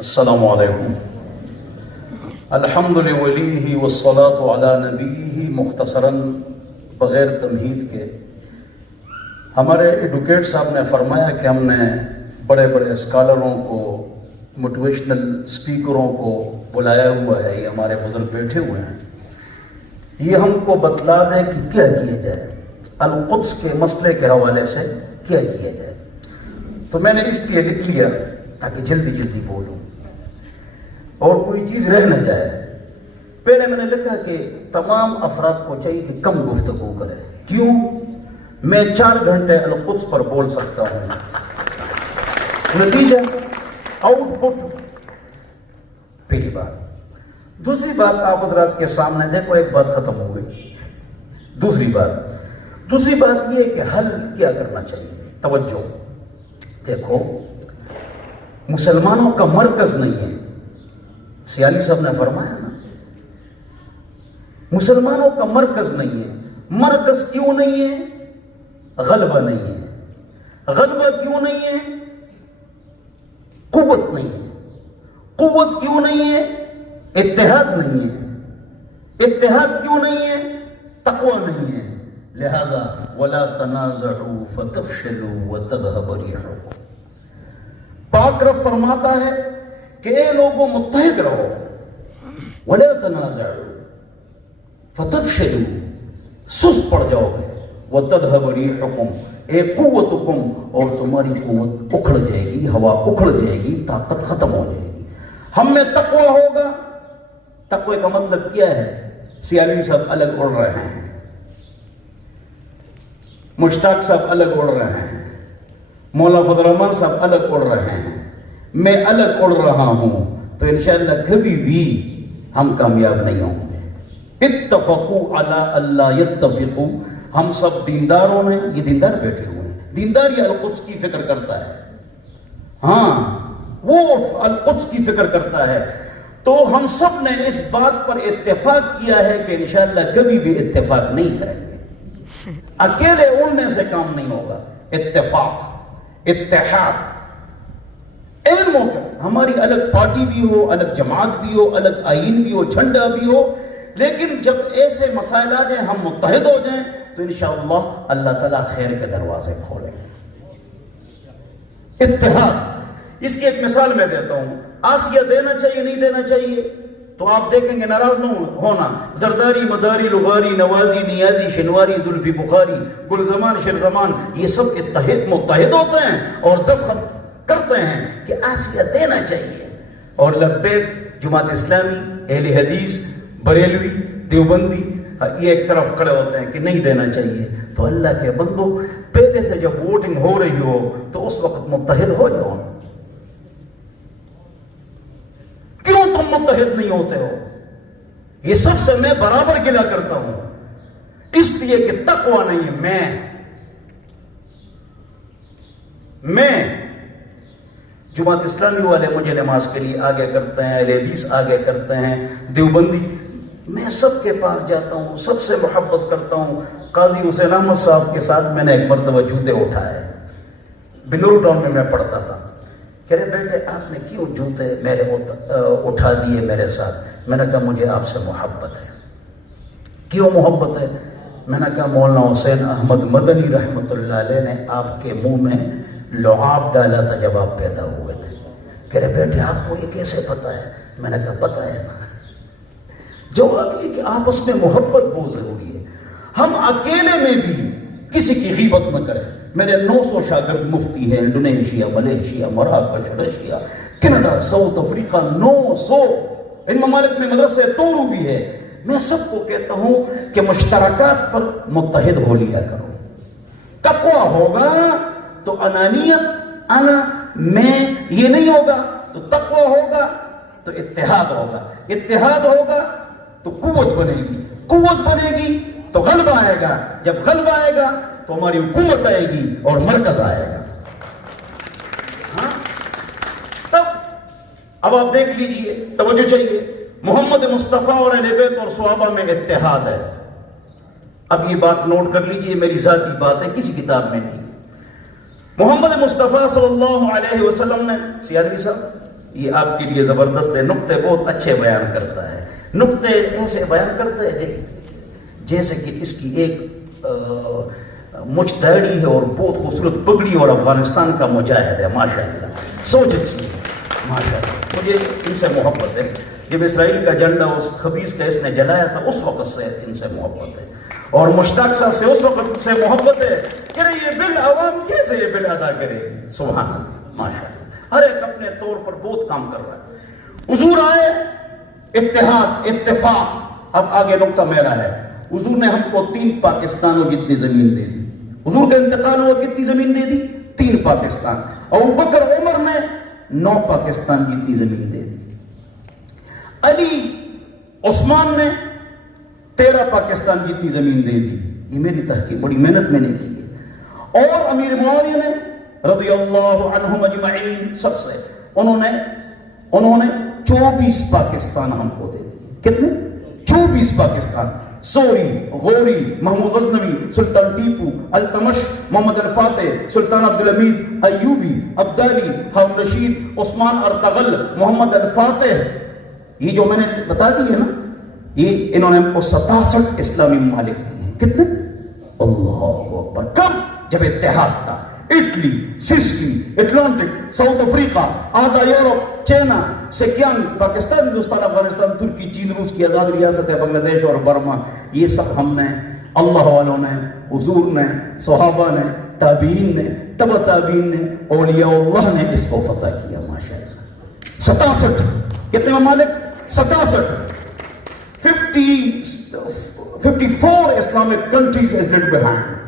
السلام علیکم. الحمد لولیہ والصلاة علی نبیہ. مختصراً بغیر تمہید کے ہمارے ایڈوکیٹ صاحب نے فرمایا کہ ہم نے بڑے بڑے اسکالروں کو، موٹیویشنل اسپیکروں کو بلایا ہوا ہے. یہ ہمارے بزرگ بیٹھے ہوئے ہیں. یہ ہم کو بتلا دیں کہ کیا کیا جائے، القدس کے مسئلے کے حوالے سے کیا کیا جائے. تو میں نے اس لیے لکھ لیا تاکہ جلدی جلدی بولوں اور کوئی چیز رہ نہ جائے. پہلے میں نے لکھا کہ تمام افراد کو چاہیے کہ کم گفتگو کرے. کیوں؟ میں 4 گھنٹے القدس پر بول سکتا ہوں. نتیجہ، آؤٹ پٹ. پہلی بات. دوسری بات، آپ حضرات کے سامنے دیکھو، ایک بات ختم ہو گئی. دوسری بات یہ کہ حل کیا کرنا چاہیے. توجہ دیکھو، مسلمانوں کا مرکز نہیں ہے. سیالی صاحب نے فرمایا نا، مسلمانوں کا مرکز نہیں ہے. مرکز کیوں نہیں ہے؟ غلبہ نہیں ہے. غلبہ کیوں نہیں ہے؟ قوت نہیں ہے. قوت کیوں نہیں ہے؟ اتحاد نہیں ہے. اتحاد کیوں نہیں ہے؟ تقوی نہیں ہے. لہذا وَلَا تَنَازَعُوا فَتَفْشَلُوا وَتَذْهَبَ رِيحُكُمْ. پاک رب فرماتا ہے کہ اے لوگوں متحد رہو. وَلَا تَنَازَعُوا فَتَفْشَلُوا، سست پڑ جاؤ گے. وَتَذْهَبَ رِيحُكُمْ، اے قوتکم، اور تمہاری قوت اکھڑ جائے گی، ہوا اکھڑ جائے گی، طاقت ختم ہو جائے گی. ہم میں تقوی ہوگا. تقوی کا مطلب کیا ہے؟ سیالی صاحب الگ اڑ رہے ہیں، مشتاق صاحب الگ اڑ رہے ہیں، مولا فضل الرحمان صاحب الگ اڑ رہے ہیں، میں الگ اڑ رہا ہوں. تو انشاءاللہ کبھی بھی ہم کامیاب نہیں ہوں گے. اتفقوا علی اللہ یتفقوا. ہم سب دینداروں نے، یہ دیندار بیٹھے ہوئے ہیں. دیندار یہ القدس کی فکر کرتا ہے. ہاں، وہ القدس کی فکر کرتا ہے. تو ہم سب نے اس بات پر اتفاق کیا ہے کہ انشاءاللہ کبھی بھی اتفاق نہیں کریں گے. اکیلے اڑنے سے کام نہیں ہوگا. اتفاق، اتحاد. این موقع ہماری الگ پارٹی بھی ہو، الگ جماعت بھی ہو، الگ آئین بھی ہو، جھنڈا بھی ہو، لیکن جب ایسے مسائل آ جائیں، ہم متحد ہو جائیں، تو انشاءاللہ اللہ تعالیٰ خیر کے دروازے کھولیں. اتحاد. اس کی ایک مثال میں دیتا ہوں. آسیہ دینا چاہیے نہیں دینا چاہیے؟ تو آپ دیکھیں گے، ناراض نہ ہونا، زرداری، مداری، لغاری، نوازی، نیازی، شنواری، زلفی بخاری، گلزمان، شرزمان، یہ سب متحد ہوتے ہیں اور دستخط کرتے ہیں کہ آسیہ دینا چاہیے. اور لبیک جماعت اسلامی، اہل حدیث، بریلوی، دیوبندی یہ ایک طرف کھڑے ہوتے ہیں کہ نہیں دینا چاہیے. تو اللہ کے بندو، پہلے سے جب ووٹنگ ہو رہی ہو تو اس وقت متحد ہو جاؤ نا. کیوں تم متحد نہیں ہوتے ہو؟ یہ سب سے میں برابر گلا کرتا ہوں، اس لیے کہ تقوی نہیں ہے. میں جماعت اسلامی والے مجھے نماز کے لیے آگے کرتے ہیں، اہل حدیث آگے کرتے ہیں، دیوبندی، میں سب کے پاس جاتا ہوں، سب سے محبت کرتا ہوں. قاضی حسین احمد صاحب کے ساتھ میں نے ایک مرتبہ جوتے اٹھائے. بنور ٹاؤن میں پڑھتا تھا. کہہ رہے بیٹے آپ نے کیوں جوتے میرے اٹھا دیے میرے ساتھ؟ میں نے کہا مجھے آپ سے محبت ہے. کیوں محبت ہے؟ میں نے کہا مولانا حسین احمد مدنی رحمۃ اللہ علیہ نے آپ کے منہ میں لعاب ڈالا تھا جب آپ پیدا ہوئے تھے. کہہ رہے بیٹے آپ کو یہ کیسے پتا ہے؟ میں نے کہا پتا ہے نا. جواب یہ کہ آپس میں محبت بہت ضروری ہے. ہم اکیلے میں بھی کسی کی غیبت نہ کریں. میرے 900 شاگرد مفتی ہیں، انڈونیشیا، ملیشیا، مراکش، رشیا، کینیڈا، ساؤتھ افریقہ، 900. ان ممالک میں مدرسے تورو بھی ہے. میں سب کو کہتا ہوں کہ مشترکات پر متحد ہو لیا کرو. تقوی ہوگا تو انانیت، انا، میں، یہ نہیں ہوگا. تو تقوی ہوگا تو اتحاد ہوگا. اتحاد ہوگا تو قوت بنے گی. قوت بنے گی تو غلبہ آئے گا. جب غلبہ آئے گا تو ہماری قوت آئے گی اور مرکز آئے گا. ہاں، تب اب آپ دیکھ لیجئے، توجہ چاہیے. محمد مصطفیٰ اور اہل بیت اور صحابہ میں اتحاد ہے. اب یہ بات نوٹ کر لیجئے، میری ذاتی بات ہے، کسی کتاب میں نہیں. محمد مصطفیٰ صلی اللہ علیہ وسلم نے، سیالوی صاحب یہ آپ کے لیے زبردست ہے، نقطے بہت اچھے بیان کرتا ہے، نقطے ایسے بیان کرتا ہے جیسے کہ اس کی ایک مجھ داڑھی ہے اور بہت خوبصورت پگڑی اور افغانستان کا مجاہد ہے، ماشاءاللہ، سوچ اچھی ہے، ماشاءاللہ، مجھے ان سے محبت ہے۔ جب اسرائیل کا جھنڈا اس خبیث کا اس نے جلایا تھا اس وقت سے ان سے محبت ہے، اور مشتاق صاحب سے اس وقت سے محبت ہے کہ یہ بل عوام کیسے یہ بل ادا کرے گی، سبحان اللہ، ماشاءاللہ، ہر ایک اپنے طور پر بہت کام کر رہا ہے۔ حضور آئے، اتحاد، اتفاق۔ اب آگے نقطہ میرا ہے، حضور نے ہم کو 3 پاکستانوں جتنی زمین دے دی۔ حضور کا انتقال ہوا، کتنی زمین دے دی؟ 3 پاکستان۔ ابوبکر عمر نے 9 پاکستان جتنی زمین دے دی۔ علی عثمان نے 13 پاکستان جتنی زمین دے دی۔ یہ میری تحقیق، بڑی محنت میں نے کی ہے۔ اور امیر معاویہ نے رضی اللہ عنہم اجمعین، سب سے انہوں نے 24 پاکستان ہم کو دے دی۔ کتنے؟ 24 پاکستان۔ سوری، غوری، محمود غزنوی، سلطان ٹیپو، التمش، محمد الفاتح، سلطان عبدالحمید ایوبی، عبدالی، ہارون رشید، عثمان ارطغرل، محمد الفاتح، یہ جو میں نے بتا دی ہے نا، یہ انہوں نے ہم کو 67 اسلامی ممالک دی ہیں۔ کتنے؟ اللہ اکبر۔ کب؟ جب اتحاد تھا۔ Italy, Sicily, Atlantic, South Africa, آدھا یورپ، چائنا، سیکیانگ، پاکستان، ہندوستان، افغانستان، ترکی، چین، روس کی آزاد ریاست ہے، بنگلہ دیش اور برما، یہ سب ہم نے، اللہ والوں نے، حضور نے، صحابہ نے، تابعین نے، تبع تابعین نے، اولیاء اللہ نے اس کو فتح کیا، ماشاءاللہ۔ 67 کتنے ممالک؟ 67۔ 54 Islamic countries is left behind.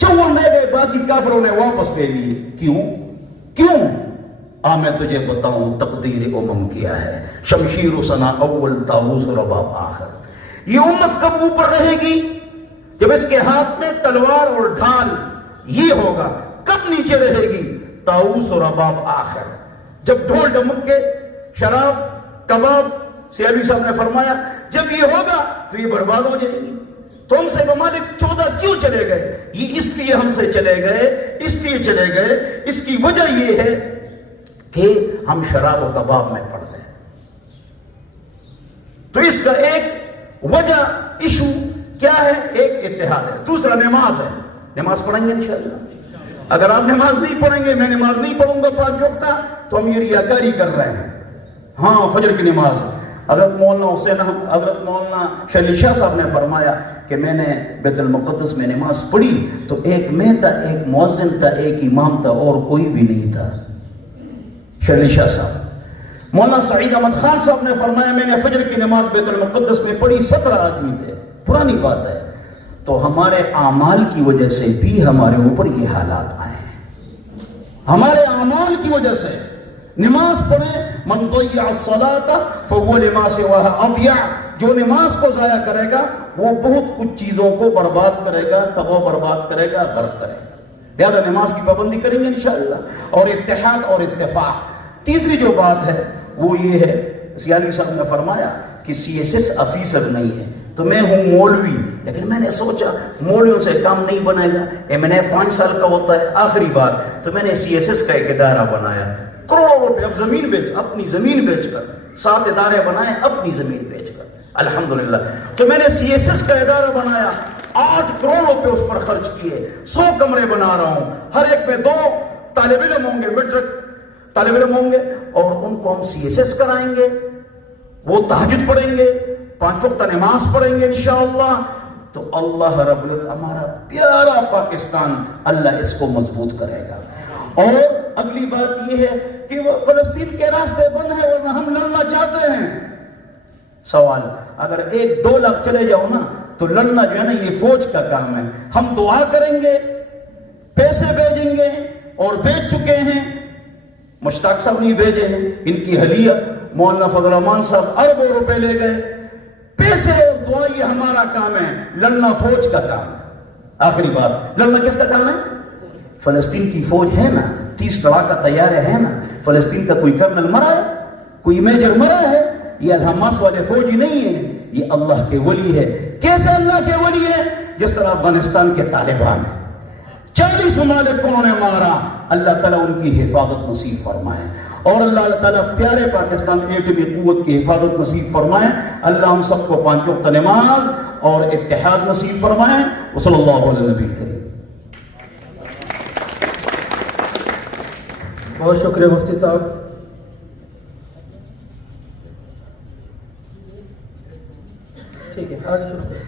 54 رہ گئے، باقی کافروں نے واپس لے لیے۔ کیوں؟ میں تجھے بتاؤں، تقدیر امم کیا ہے۔ شمشیر و ثنا اول، طاؤس و رباب آخر۔ یہ امت کب اوپر رہے گی؟ جب اس کے ہاتھ میں تلوار اور ڈھال یہ ہوگا۔ کب نیچے رہے گی؟ طاؤس و رباب آخر۔ جب ڈھول ڈمک کے، شراب، کباب، سیالی صاحب نے فرمایا جب یہ ہوگا تو یہ برباد ہو جائے گی۔ تو ہم سے ممالک 14 کیوں چلے گئے؟ یہ اس لیے ہم سے چلے گئے، اس کی وجہ یہ ہے کہ ہم شراب و کباب میں پڑ گئے۔ تو اس کا ایک وجہ، ایشو کیا ہے؟ ایک اتحاد ہے۔ دوسرا نماز ہے۔ نماز پڑھیں گے انشاءاللہ۔ اگر آپ نماز نہیں پڑھیں گے، میں نماز نہیں پڑھوں گا 5 وقت، تو ہم یہ ریاکاری کر رہے ہیں۔ ہاں، فجر کی نماز۔ حضرت مولانا شلی شاہ صاحب نے فرمایا کہ میں نے بیت المقدس میں نماز پڑھی تو ایک میں تھا، ایک مؤذن تھا، ایک امام تھا، اور کوئی بھی نہیں تھا۔ شلی شاہ صاحب۔ مولانا سعید احمد خان صاحب نے فرمایا میں نے فجر کی نماز بیت المقدس میں پڑھی، 17 آدمی تھے۔ پرانی بات ہے۔ تو ہمارے اعمال کی وجہ سے بھی ہمارے اوپر یہ حالات آئے ہیں، ہمارے اعمال کی وجہ سے۔ نماز پڑھیں، من ضیع الصلاۃ فهو لما سواها اضیع، جو نماز کو ضائع کرے گا وہ بہت کچھ چیزوں کو برباد کرے گا، تباہ برباد کرے گا، غرق کرے گا۔ لہذا نماز کی پابندی کریں گے انشاءاللہ، اور اتحاد اور اتفاق۔ تیسری جو بات ہے وہ یہ ہے، سیالی صاحب نے فرمایا کہ CSS آفیسر نہیں ہے، تو میں ہوں مولوی، لیکن میں نے سوچا مولویوں سے کام نہیں بنے گا، M.A 5 سال کا ہوتا ہے۔ آخری بات، تو میں نے CSS کا ایک ادارہ بنایا، کروڑوں روپے، اب زمین بیچ، اپنی زمین بیچ کر 7 ادارے بنائے، اپنی زمین بیچ کر، الحمدللہ۔ تو میں نے CSS کا ادارہ بنایا، 8 کروڑ روپے اس پر خرچ کیے، 100 کمرے بنا رہا ہوں، ہر ایک میں 2 طالب علم ہوں گے، میٹرک طالب علم ہوں گے، اور ان کو ہم CSS کرائیں گے، وہ تہجد پڑھیں گے، 5 وقت نماز پڑھیں گے انشاءاللہ۔ تو اللہ رب العزت ہمارا پیارا پاکستان، اللہ اس کو مضبوط کرے گا۔ اور اگلی بات یہ ہے کہ وہ فلسطین کے راستے بند ہیں، ورنہ ہم لڑنا چاہتے ہیں۔ سوال، اگر 1-2 لاکھ چلے جاؤ نا تو لڑنا جو ہے نا یہ فوج کا کام ہے۔ ہم دعا کریں گے، پیسے بھیجیں گے، اور بھیج چکے ہیں، مشتاق صاحب نہیں بھیجے ہیں، ان کی حلیہ مولانا فضل الرحمان صاحب اربوں روپے لے گئے۔ پیسے اور دعا یہ ہمارا کام ہے، لڑنا فوج کا کام ہے۔ آخری بات، لڑنا کس کا کام ہے؟ فلسطین کی فوج ہے نا، 30 لڑاکا طیارے ہیں نا، فلسطین کا کوئی کرنل مرا ہے، کوئی میجر مرا ہے؟ یہ الحماس والے فوجی نہیں ہیں، یہ اللہ کے ولی ہے۔ کیسے اللہ کے ولی ہے؟ جس طرح افغانستان کے طالبان ہیں، 40 ممالک کو انہوں نے مارا، اللہ تعالیٰ ان کی حفاظت نصیب فرمائے، اور اللہ تعالیٰ پیارے پاکستان ایٹمی قوت کی حفاظت نصیب فرمائے۔ اللہ ہم سب کو 5 وقت نماز اور اتحاد نصیب فرمائے۔ وصلی اللہ علیہ نبی کریم۔ بہت شکریہ مفتی صاحب۔ ٹھیک ہے، آگے شروع کریں۔